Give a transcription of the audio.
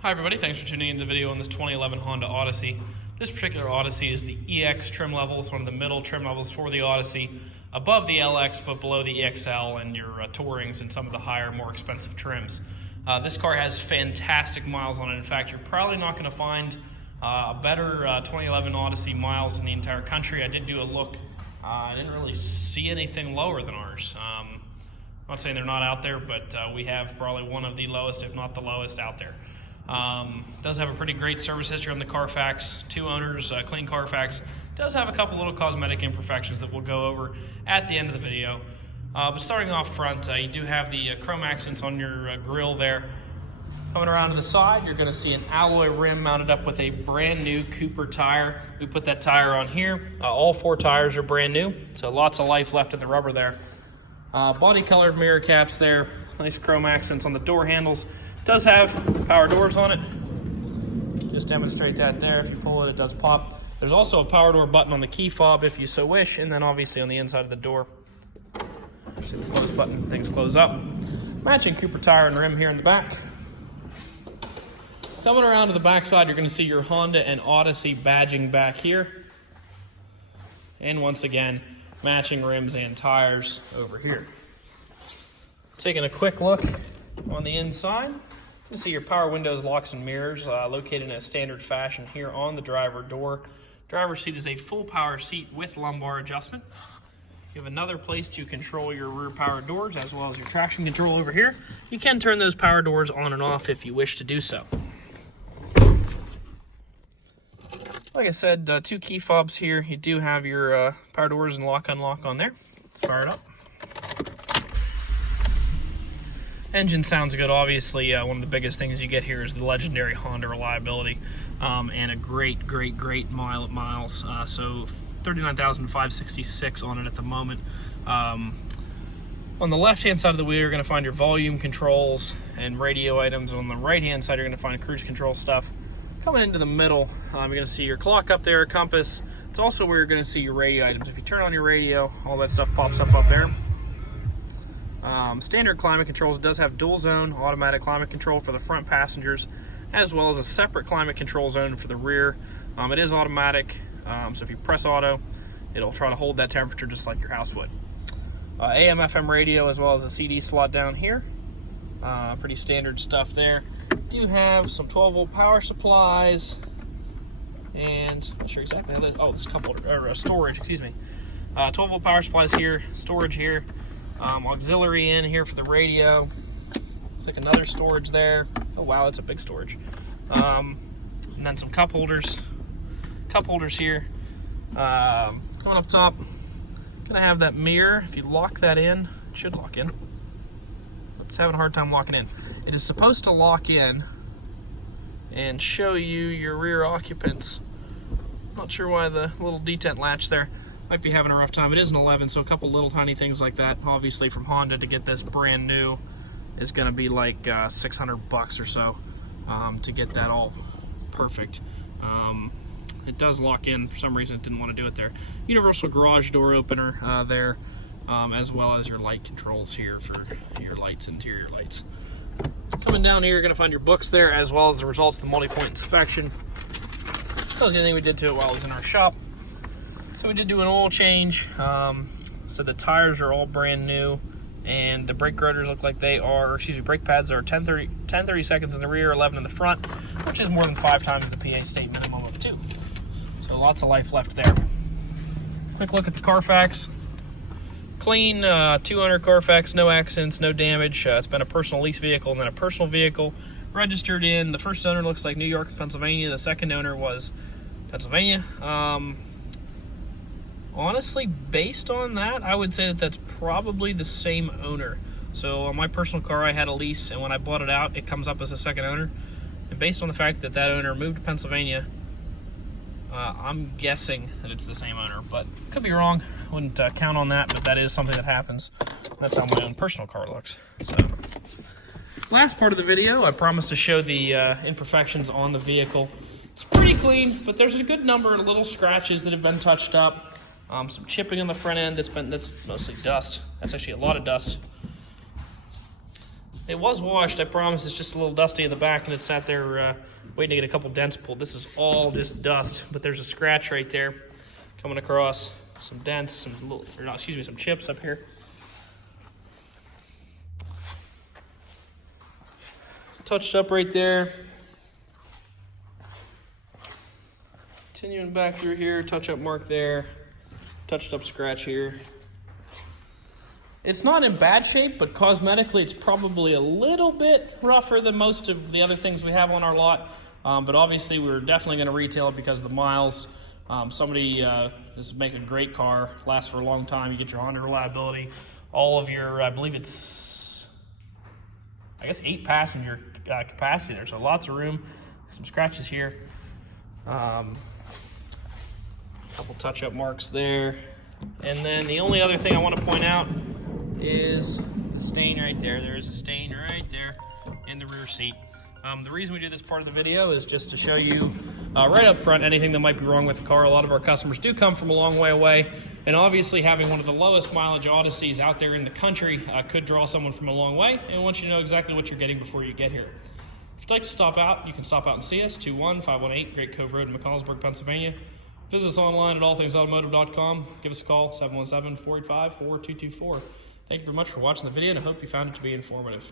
Hi everybody, thanks for tuning into the video on this 2011 Honda Odyssey. This particular Odyssey is the EX trim level. It's one of the middle trim levels for the Odyssey, above the LX but below the EXL and your Tourings and some of the higher, more expensive trims. This car has fantastic miles on it. In fact, you're probably not going to find a better 2011 Odyssey miles in the entire country. I did do a look. I didn't really see anything lower than ours. I'm not saying they're not out there, but we have probably one of the lowest, if not the lowest, out there. Does have a pretty great service history on the Carfax. 2 owners, clean Carfax. Does have a couple little cosmetic imperfections that we'll go over at the end of the video. But starting off front, you do have the chrome accents on your grille there. Coming around to the side, you're going to see an alloy rim mounted up with a brand new Cooper tire. We put that tire on here. All 4 tires are brand new, so lots of life left in the rubber there. Body colored mirror caps there. Nice chrome accents on the door handles. Does have power doors on it. Just demonstrate that there. If you pull it, it does pop. There's also a power door button on the key fob if you so wish, and then obviously on the inside of the door. See the close button, things close up. Matching Cooper tire and rim here in the back. Coming around to the back side, you're going to see your Honda and Odyssey badging back here. And once again, matching rims and tires over here. Taking a quick look on the inside. You can see your power windows, locks, and mirrors located in a standard fashion here on the driver door. Driver's seat is a full power seat with lumbar adjustment. You have another place to control your rear power doors as well as your traction control over here. You can turn those power doors on and off if you wish to do so. Like I said, 2 key fobs here. You do have your power doors and lock unlock on there. Let's fire it up. Engine sounds good, obviously. One of the biggest things you get here is the legendary Honda reliability and a great miles. So 39,566 on it at the moment. On the left-hand side of the wheel, you're going to find your volume controls and radio items. On the right-hand side, you're going to find cruise control stuff. Coming into the middle, you're going to see your clock up there, compass. It's also where you're going to see your radio items. If you turn on your radio, all that stuff pops up there. Standard climate controls. It does have dual zone automatic climate control for the front passengers, as well as a separate climate control zone for the rear. It is automatic, so if you press auto, it'll try to hold that temperature just like your house would. AM FM radio, as well as a CD slot down here. Pretty standard stuff there. Do have some 12-volt power supplies, and I'm not sure exactly how that. Oh, this cup holder or storage. Excuse me. 12-volt power supplies here, storage here. Auxiliary in here for the radio. Looks like another storage there. Oh wow, that's a big storage. And then some cup holders. Cup holders here. Going up top, gonna have that mirror. If you lock that in, it should lock in. It's having a hard time locking in. It is supposed to lock in and show you your rear occupants. Not sure why the little detent latch there might be having a rough time. It is an 11, so a couple little tiny things like that. Obviously from Honda to get this brand new is going to be like $600 or so to get that all perfect. It does lock in. For some reason it didn't want to do it there. Universal garage door opener there, as well as your light controls here for your lights, interior lights. Coming down here, you're going to find your books there, as well as the results of the multi-point inspection. Tells you anything we did to it while it was in our shop. So we did do an oil change. So the tires are all brand new, and the brake rotors look like they are, excuse me, brake pads are 10-30 seconds in the rear, 11 in the front, which is more than 5 times the PA state minimum of 2. So lots of life left there. Quick look at the Carfax. Clean 200 Carfax, no accidents, no damage. It's been a personal lease vehicle and then a personal vehicle. Registered in, the first owner looks like New York and Pennsylvania. The second owner was Pennsylvania. Honestly, based on that, I would say that that's probably the same owner. So on my personal car, I had a lease, and when I bought it out, it comes up as a second owner. And based on the fact that that owner moved to Pennsylvania, I'm guessing that it's the same owner, but could be wrong. Wouldn't count on that, but that is something that happens. That's how my own personal car looks. So, last part of the video, I promised to show the imperfections on the vehicle. It's pretty clean, but there's a good number of little scratches that have been touched up. Some chipping on the front end that's mostly dust. That's actually a lot of dust. It was washed, I promise. It's just a little dusty in the back, and it sat there waiting to get a couple dents pulled. This is all just dust, but there's a scratch right there coming across, some dents, some chips up here. Touched up right there. Continuing back through here, touch up mark there, touched up scratch here. It's not in bad shape, but cosmetically it's probably a little bit rougher than most of the other things we have on our lot. But obviously we're definitely going to retail it because of the miles. Somebody is making a great car, lasts for a long time. You get your Honda reliability, all of your, I believe it's, 8 passenger capacity there, so lots of room. Some scratches here. Couple touch-up marks there. And then the only other thing I want to point out is the stain right there. There is a stain right there in the rear seat. The reason we do this part of the video is just to show you right up front anything that might be wrong with the car. A lot of our customers do come from a long way away, and obviously having one of the lowest mileage Odysseys out there in the country could draw someone from a long way, and we want you to know exactly what you're getting before you get here. If you'd like to stop out, you can stop out and see us, 21518 Great Cove Road in McConnellsburg, Pennsylvania. Visit us online at allthingsautomotive.com. Give us a call, 717-485-4224. Thank you very much for watching the video, and I hope you found it to be informative.